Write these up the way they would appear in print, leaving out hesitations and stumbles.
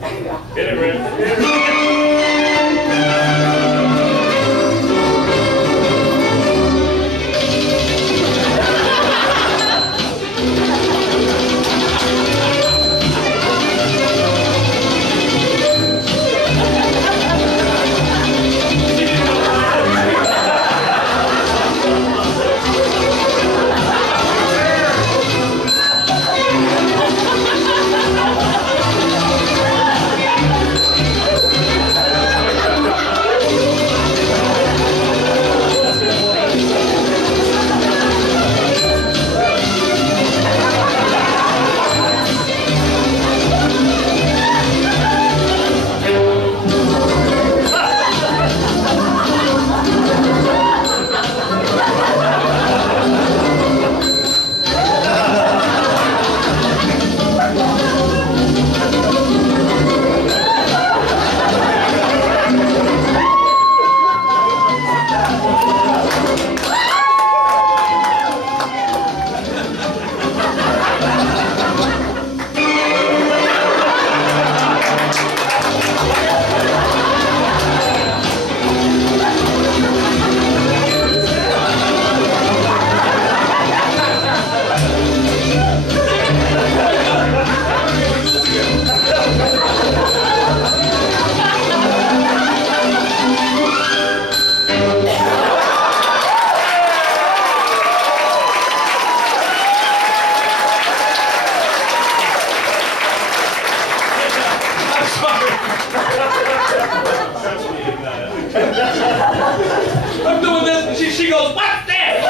Hit it, Rick. I'm doing this, and she goes, "What's this?"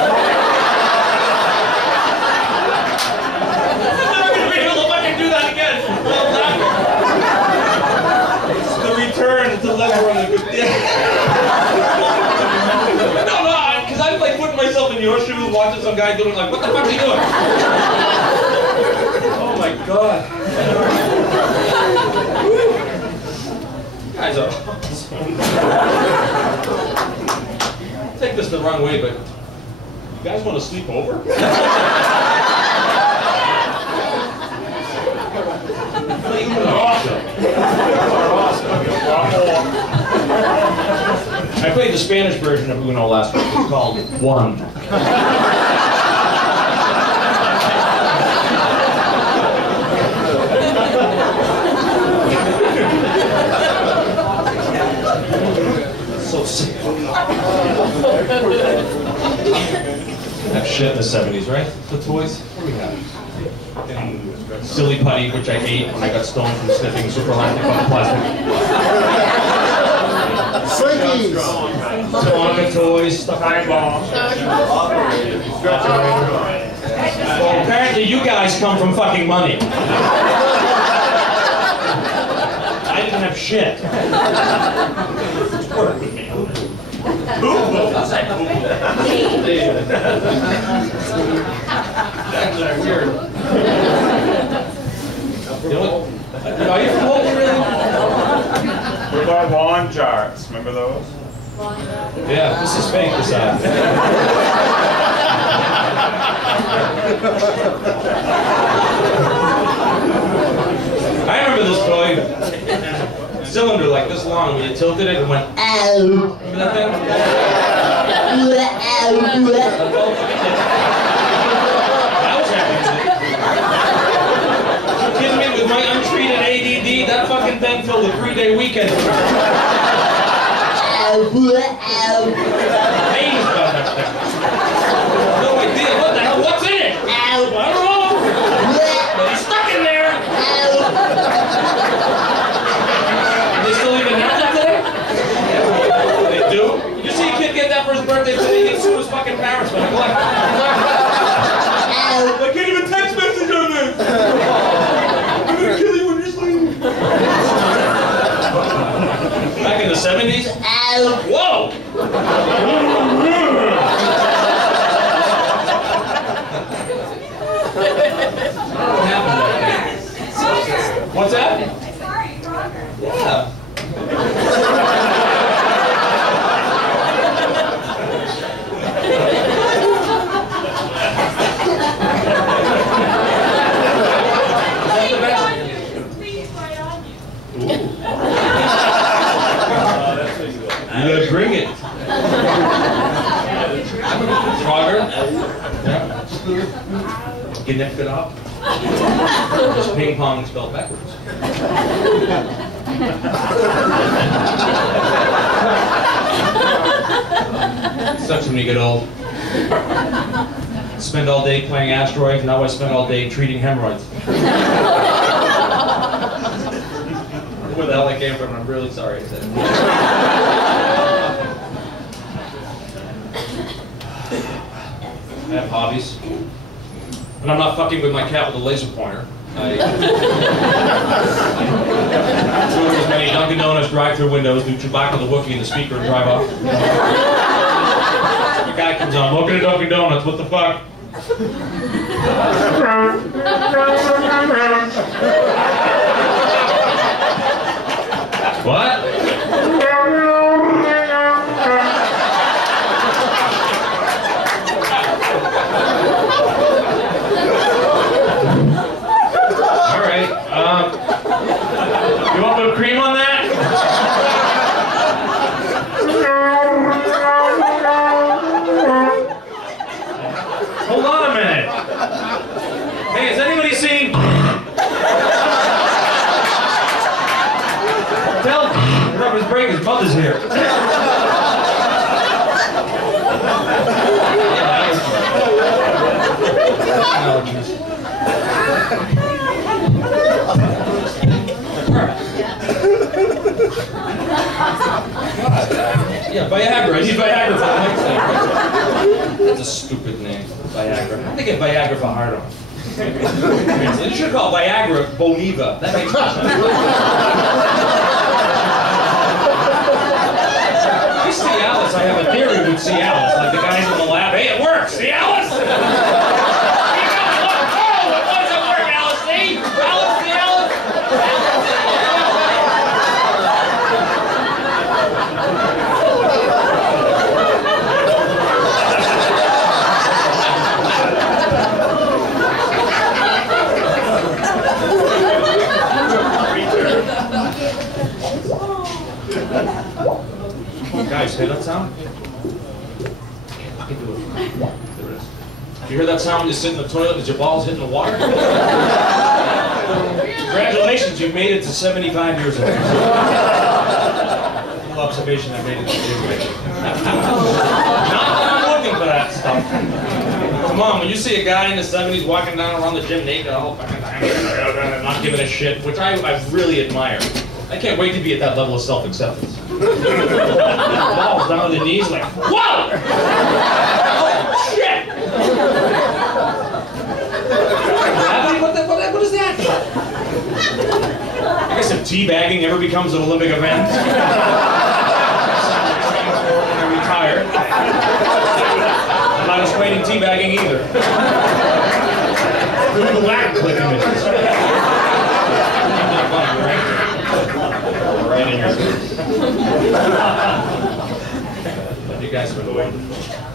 I'm never gonna be able to fucking do that again. It's the return to level on the good thing. No, because I'm like putting myself in your shoes, watching some guy doing like, what the fuck are you doing? Oh my god. Guys are awesome. Take this the wrong way, but you guys want to sleep over? I played the Spanish version of Uno last week. It's called One. So sick. That shit in the 70s, right? The toys? What do we have? Silly putty, which I ate when I got stoned from sniffing superlactic on the plastic. Slinkies! Tonka toys, stuff like that. Well, apparently you guys come from fucking money. I didn't have shit. Work with me. That's weird. You know what? Are you from home, really? What about lawn charts? Remember those? Yeah, this is fake, this side. I remember this toy. Cylinder like this long, when you tilted it and went, ow. Remember that thing? I was happy with it. You kidding me? With my untreated ADD, that fucking thing filled a 3-day weekend. Names about that thing. No idea. What the hell? What's in it? I don't know. But he's stuck in there. They still even have that there? They do? Did you see a kid get that for his birthday today? He sued his fucking parents, man. I can't even text message on this. I'm gonna kill you when you're sleeping. Back in the 70s? Whoa! What happened that day? What's that? Yeah. You bring it. Frogger. Yeah. Gniff it up. Just ping pong spelled backwards. Sucks when you get old. Spend all day playing asteroids, now I spend all day treating hemorrhoids. Where the hell I came from, I'm really sorry. I have hobbies. And I'm not fucking with my cat with a laser pointer. I tour as many Dunkin' Donuts drive-through windows, do Chewbacca the Wookiee in the speaker and drive off. The guy comes on, welcome to Dunkin' Donuts, what the fuck? What? You want whipped cream on that? Hold on a minute. Hey, has anybody seen? Tell whoever's break, his mother's here. Yeah, Viagra. I need Viagra for the next thing. That's a stupid name, Viagra. How'd they get Viagra for hard-on? You should call Viagra Boniva. That makes more sense. I see Alice. I have a theory with Cialis. Like the guys in the lab. Hey, it works. Cialis. Guys, hear that sound? You hear that sound when you sit in the toilet as your balls hitting the water? Congratulations, you've made it to 75 years old. Little observation, I made it to 75. Not that I'm looking for that stuff. Come on, when you see a guy in the 70s walking down around the gym naked all fucking time, not giving a shit, which I really admire. I can't wait to be at that level of self-acceptance. Balls down to the knees like, whoa! Oh, shit! What is that? I guess if teabagging ever becomes an Olympic event, when I retire, I'm not explaining teabagging either. Look at that click images. Right in your face. You guys are wonderful.